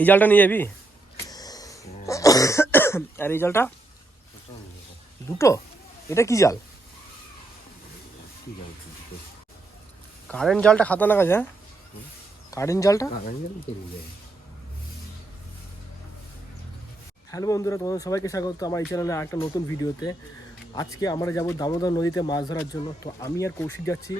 এই জালটা নিয়ে যাবি? আর এই জালটা দুটো? এটা কি জাল? কারেন্ট জালটা খাতারনাক আছে। হ্যাঁ, কারেন্ট জালটা। হ্যালো বন্ধুরা, তোমাদের সবাইকে স্বাগত আমার এই চ্যানেলে একটা নতুন ভিডিওতে। আজকে আমরা যাব দামোদর নদীতে মাছ ধরার জন্য। তো আমি আর কৌশিক যাচ্ছি।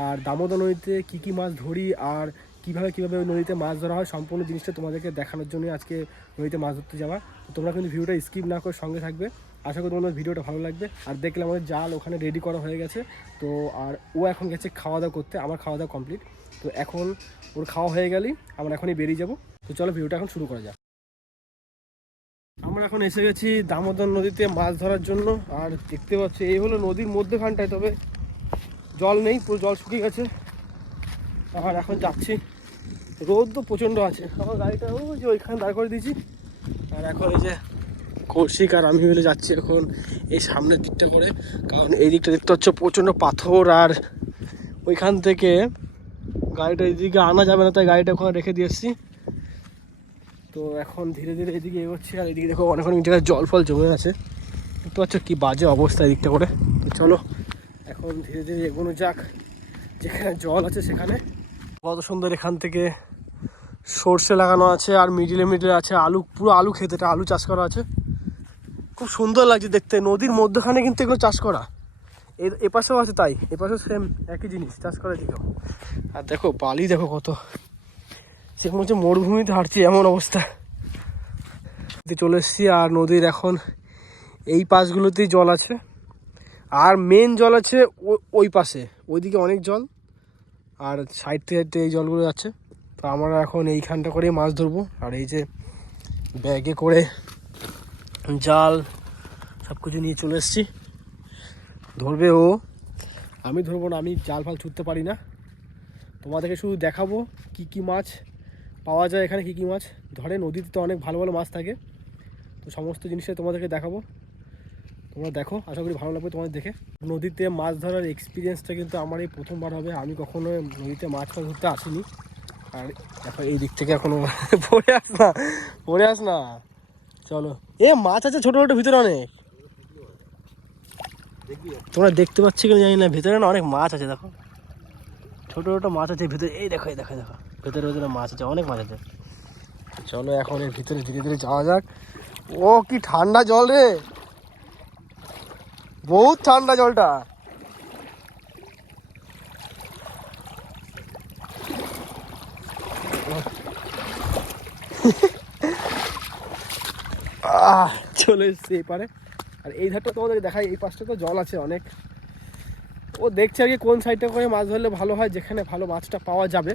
আর দামোদর নদীতে কী কী মাছ ধরি আর কীভাবে ওই নদীতে মাছ ধরা হয় সম্পূর্ণ জিনিসটা তোমাদেরকে দেখানোর জন্যই আজকে নদীতে মাছ ধরতে যাওয়া। তো তোমরা কিন্তু ভিডিওটা স্কিপ না করে সঙ্গে থাকবে। আশা করি তোমাদের ভিডিওটা ভালো লাগবে। আর দেখলে আমাদের জাল ওখানে রেডি করা হয়ে গেছে। তো আর ও এখন গেছে খাওয়া দাওয়া করতে। আমার খাওয়া দাওয়া কমপ্লিট। তো এখন ওর খাওয়া হয়ে গেলেই আমরা এখনই বেরিয়ে যাব। তো চলো ভিডিওটা এখন শুরু করা যাক। আমরা এখন এসে গেছি দামোদর নদীতে মাছ ধরার জন্য। আর দেখতে পাচ্ছি এই হলো নদীর মধ্যখানটায়, তবে জল নেই, পুরো জল শুকিয়ে গেছে। আর এখন যাচ্ছি, রোদ তো প্রচণ্ড আছে। আমার গাড়িটা ওই যে ওইখানে দাঁড় করে দিয়েছি। আর এখন এই যে কৌশিক আর আমি মিলে যাচ্ছি এখন এই সামনের দিকটা করে, কারণ এই দিকটা দেখতে হচ্ছে প্রচণ্ড পাথর। আর ওইখান থেকে গাড়িটা এইদিকে আনা যাবে না, তাই গাড়িটা ওখানে রেখে দিয়ে এসেছি। তো এখন ধীরে ধীরে এদিকে এগোচ্ছি। আর এদিকে দেখো অনেক অনেক জায়গায় জল ফল জমে আছে, দেখতে পাচ্ছ কি বাজে অবস্থা এদিকটা করে। তো চলো এখন ধীরে ধীরে এগোনো যাক, যেখানে জল আছে সেখানে। কত সুন্দর এখান থেকে সর্ষে লাগানো আছে, আর মিডিলে আছে আলু, পুরো আলু ক্ষেত, এটা আলু চাষ করা আছে। খুব সুন্দর লাগছে দেখতে, নদীর মধ্যখানে কিন্তু এগুলো চাষ করা। এপাশেও আছে, তাই এপাশেও সেম একই জিনিস চাষ করা দিকেও। আর দেখো বালি দেখো কত, সে মনে হচ্ছে মরুভূমিতে হাঁটছি এমন অবস্থা। চলে এসেছি আর নদীর এখন এই পাশগুলোতেই জল আছে, আর মেন জল আছে ওই পাশে, ওইদিকে অনেক জল, আর সাইড থেকে এই জলগুলো যাচ্ছে। তো আমরা এখন এইখানটা করেই মাছ ধরবো। আর এই যে ব্যাগে করে জাল সব কিছু নিয়ে চলে এসেছি। ধরবে ও, আমি ধরবো না, আমি জাল ফাল ছুটতে পারি না। তোমাদেরকে শুধু দেখাবো কি কি মাছ পাওয়া যায় এখানে, কি কি মাছ ধরে। নদীতে তো অনেক ভালো ভালো মাছ থাকে, তো সমস্ত জিনিসে তোমাদেরকে দেখাবো। তোমরা দেখো, আশা করি ভালো লাগবে তোমাদের দেখে। নদীতে মাছ ধরার এক্সপিরিয়েন্সটা কিন্তু আমার এই প্রথমবার হবে। আমি কখনো নদীতে মাছ ধরতে আসিনি। আর দেখো এই দিক থেকে এখনো পড়ে আস না। চলো, এ মাছ আছে ছোটো ছোটো ভিতরে অনেক, তোমরা দেখতে পাচ্ছি কিনা জানি না, ভিতরে না অনেক মাছ আছে। দেখো ছোটো ছোটো মাছ আছে ভিতরে, এই দেখো এই দেখো দেখো ভিতরে মাছ আছে, অনেক মাছ আছে। চলো এখন এর ভিতরে ধীরে ধীরে যাওয়া যাক। ও কি ঠান্ডা জল রে, বহুত ঠান্ডা জলটা। চলে এসছি এপারে। আর এই ধারটা তোমাদের দেখাই, এই পাশটা তো জল আছে অনেক। ও দেখছে আর কি কোন সাইডটা করে মাছ ধরলে ভালো হয়, যেখানে ভালো মাছটা পাওয়া যাবে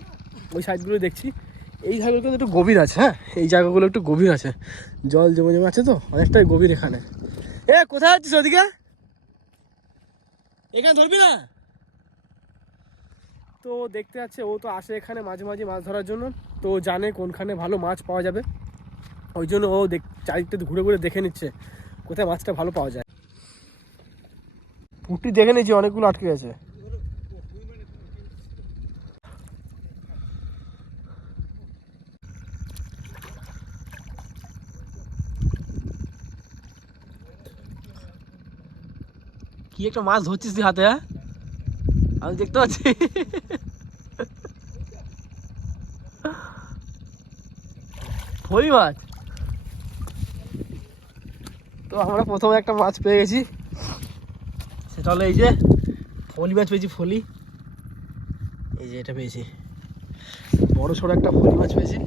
ওই সাইডগুলো দেখছি। এই জায়গাগুলো কিন্তু একটু গভীর আছে। হ্যাঁ, এই জায়গাগুলো একটু গভীর আছে, জল জমে জমে আছে তো অনেকটাই গভীর এখানে। এ কোথায় যাচ্ছিস ওদিকে, এখানে ধরবি না? তো দেখতে যাচ্ছে, ও তো আসে এখানে মাঝে মাঝে মাছ ধরার জন্য, তো জানে কোনখানে ভালো মাছ পাওয়া যাবে। ওই জন্য ও চারিদিকটা ঘুরে ঘুরে দেখে নিচ্ছে কোথায় মাছটা ভালো পাওয়া যায়। পুঁটি দেখে নিয়েছি, অনেকগুলো আটকে গেছে। কি একটা মাছ ধরছিস তুই হাতে? হ্যাঁ, আমি দেখতে পাচ্ছি। ফলি মাছ। তো আমরা প্রথমে একটা মাছ পেয়ে গেছি, সেটা হলো এই যে ফলি মাছ পেয়েছি। ফলি, এই যে এটা পেয়েছি, বড় সড়ো একটা ফলি মাছ পেয়েছি।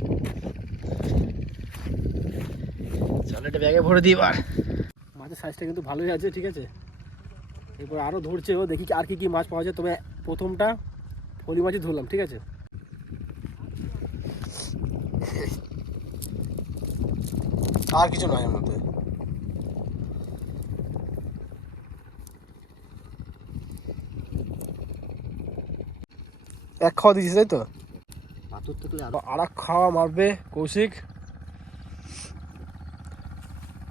চলো এটা ব্যাগে ভরে দিই এবার। মাছের সাইজটা কিন্তু ভালোই আছে, ঠিক আছে। এরপর আরও ধরছে ও, দেখি আর কি কি মাছ পাওয়া যায়। তবে প্রথমটা ফলি মাছই ধরলাম, ঠিক আছে। আর কিছু নয় এর মধ্যে। এক খাওয়া দিয়েছিস তাই তো, আর এক খাওয়া মারবে কৌশিক।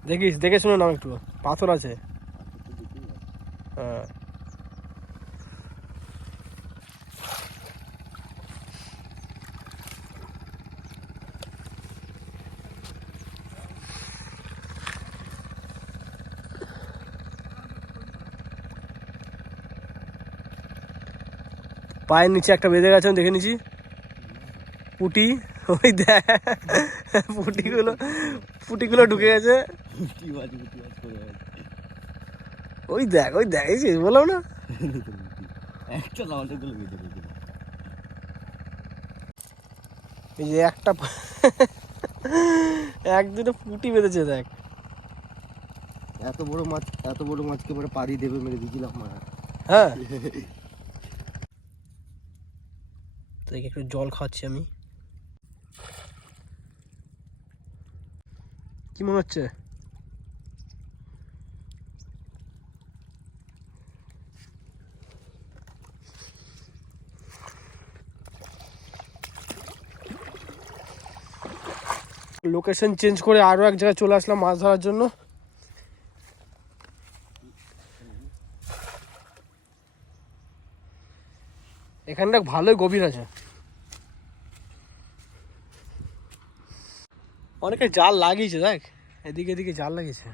দেখিস, দেখে শুনে নাও, একটু পাথর আছে। হ্যাঁ, পায়ের নিচে একটা বেঁধে গেছে, আমি দেখে নিছি পুটি। ওই দেখ পুটিগুলো ঢুকে গেছে। ওই দেখ এই বললাম না। এই যে একটা এক দুটো পুটি বেঁধেছে দেখ। এত বড় মাছকে এবারে পাড়ি দেবে মেরে দিয়েছিলাম মা। হ্যাঁ তো একটু জল খাচ্ছি আমি। কি মনে হচ্ছে? লোকেশন চেঞ্জ করে আরো এক জায়গায় চলে আসলাম মাছ ধরার জন্য। এখানটা ভালোই গভীর আছে। অনেকে জাল লাগিয়েছে দেখ, এদিকে জাল লাগিয়েছে।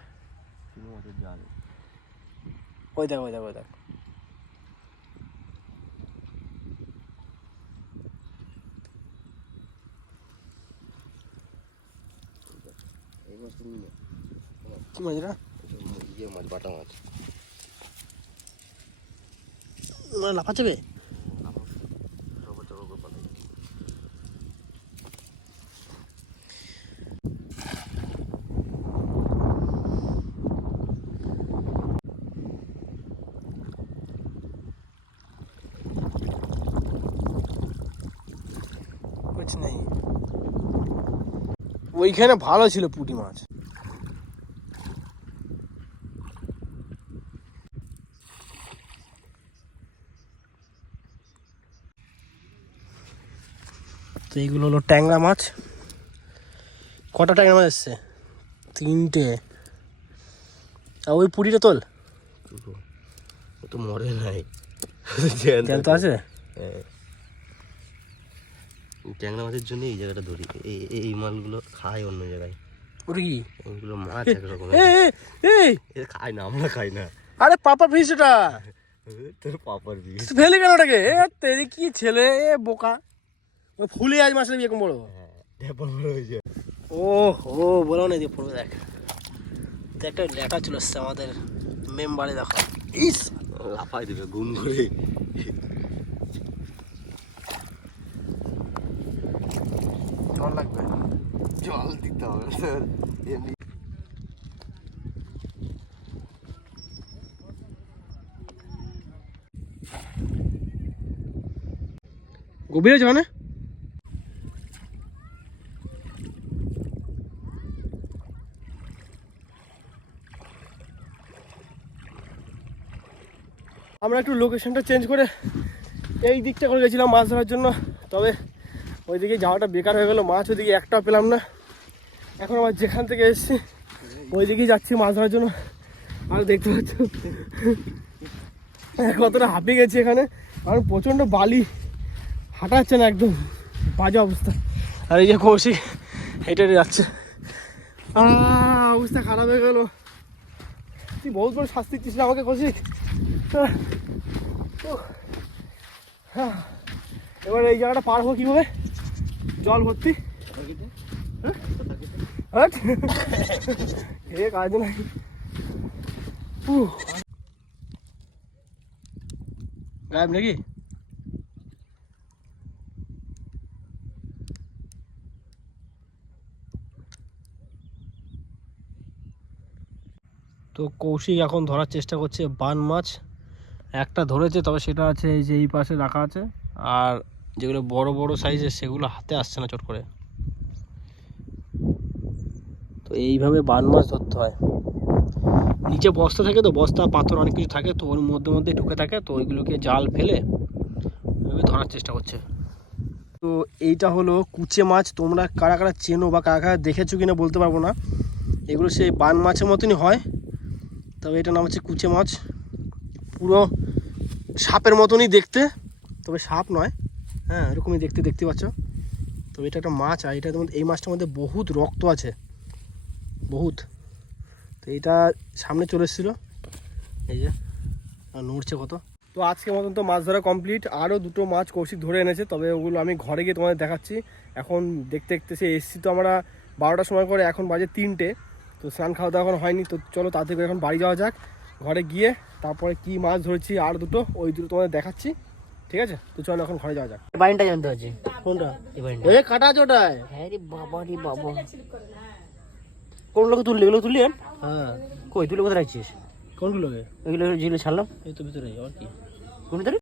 ওই দেখ কি মাছ না? বাটা মাছ মানে লাফা যাবে। নেই ওইখানে ভালো ছিল পুঁটি মাছ। তো এইগুলো হলো ট্যাংরা মাছ। কটা ট্যাংরা মাছ এসছে? 3টে। আর ওই পুঁটিটা তোল, ও তো মরে নাই, জ্যান্ত আছে। ট্যাংরা মাছের জন্য এই জায়গাটা ধরি, এই মাছগুলো খায় অন্য জায়গায়। ওটা কি? ওইগুলো মাছ একরকম খাই না, আমরা খাই না। আরে পাপা ফিস ওটা। তোর পাপার বিষ ফেলে কেন ওটাকে? কি ছেলে বোকা, ওই ফুলে আজ মাছ এরকম বড়। ও ও বলো না, দিয়ে পড়বে দেখ। একটা লেখা চলে এসছে আমাদের মেম্বারে, দেখো ইস লাফাই দেবে গুম করে। জল লাগবে, জল দিতে হবে স্যার। এমনি গভীর আছে মানে। আমরা একটু লোকেশনটা চেঞ্জ করে এই দিকটা করে গেছিলাম মাছ ধরার জন্য, তবে ওইদিকে যাওয়াটা বেকার হয়ে গেলো। মাছ ওইদিকে একটাও পেলাম না। এখন আবার যেখান থেকে এসেছি ওইদিকেই যাচ্ছি মাছ ধরার জন্য। আর দেখতে পাচ্ছ কতটা হাঁপিয়ে গেছি এখানে, কারণ প্রচণ্ড বালি, হাঁটা যাচ্ছে না, একদম বাজে অবস্থা। আর এই যে কৌশিক হেঁটে যাচ্ছে, অবস্থা খারাপ হয়ে গেল। তুই বহুত বড় শাস্তি দিচ্ছিস না আমাকে কৌশিক। এবার এই জায়গাটা পার হবো কীভাবে? জল ভর্তি, কাজ নাই। গায়েব নাকি? তো কৌশিক এখন ধরার চেষ্টা করছে বান মাছ। একটা ধরেছে, তবে সেটা আছে এই যে এই পাশে রাখা আছে, আর যেগুলো বড় বড় সাইজের সেগুলো হাতে আসছে না চট করে। তো এইভাবে বান মাছ ধরতে হয়। নিচে বস্তা থাকে, তো বস্তা পাথর অনেক কিছু থাকে, তো ওর মধ্যে মধ্যে ঢুকে থাকে, তো ওইগুলোকে জাল ফেলে ওইভাবে ধরার চেষ্টা করছে। তো এইটা হলো কুচে মাছ। তোমরা কারা কারা চেনো বা কারা কারা দেখেছো কিনা বলতে পারবো না। এগুলো সেই বান মাছের মতনই হয়, তবে এটার নাম হচ্ছে কুচে মাছ। পুরো সাপের মতনই দেখতে, তবে সাপ নয়, হ্যাঁ এরকমই দেখতে পাচ্ছ। তবে এটা একটা মাছ, আর এটা এই মাছটার মধ্যে বহুত রক্ত আছে, বহুত। তো এইটা সামনে চলে এসেছিলো, এই যে আর নড়ছে কত। তো তো আজকের মতন তো মাছ ধরা কমপ্লিট। আরও দুটো মাছ কৌশিক ধরে এনেছে, তবে ওগুলো আমি ঘরে গিয়ে তোমাদের দেখাচ্ছি। এখন দেখতে দেখতে সে এসছি তো আমরা 12টার সময় করে, এখন বাজে 3টে। তো স্নান খাওয়া দাওয়া এখন হয়নি, তো চলো তাড়াতাড়ি করে এখন বাড়ি যাওয়া যাক। ঘরে গিয়ে তারপরে কি মাছ ধরেছি আর দুটো, ওই দুটো তোমাদের দেখাচ্ছি, ঠিক আছে? তো চলো এখন ঘরে যাওয়া যাক। বাইনটা জানতে হচ্ছে কোনটা? এই বাইনটা। ওই কাটা আছে ওটায়। হ্যাঁ রে বাবা রে বাবা, কোন লোকে তুললি? এগুলো তুললি? হ্যাঁ, কই তুলে কোথায় রাখছিস? কোনগুলোকে? এগুলো যেগুলো ছাড়লাম এই তো ভিতরে, আর কি? কোন ভিতরে?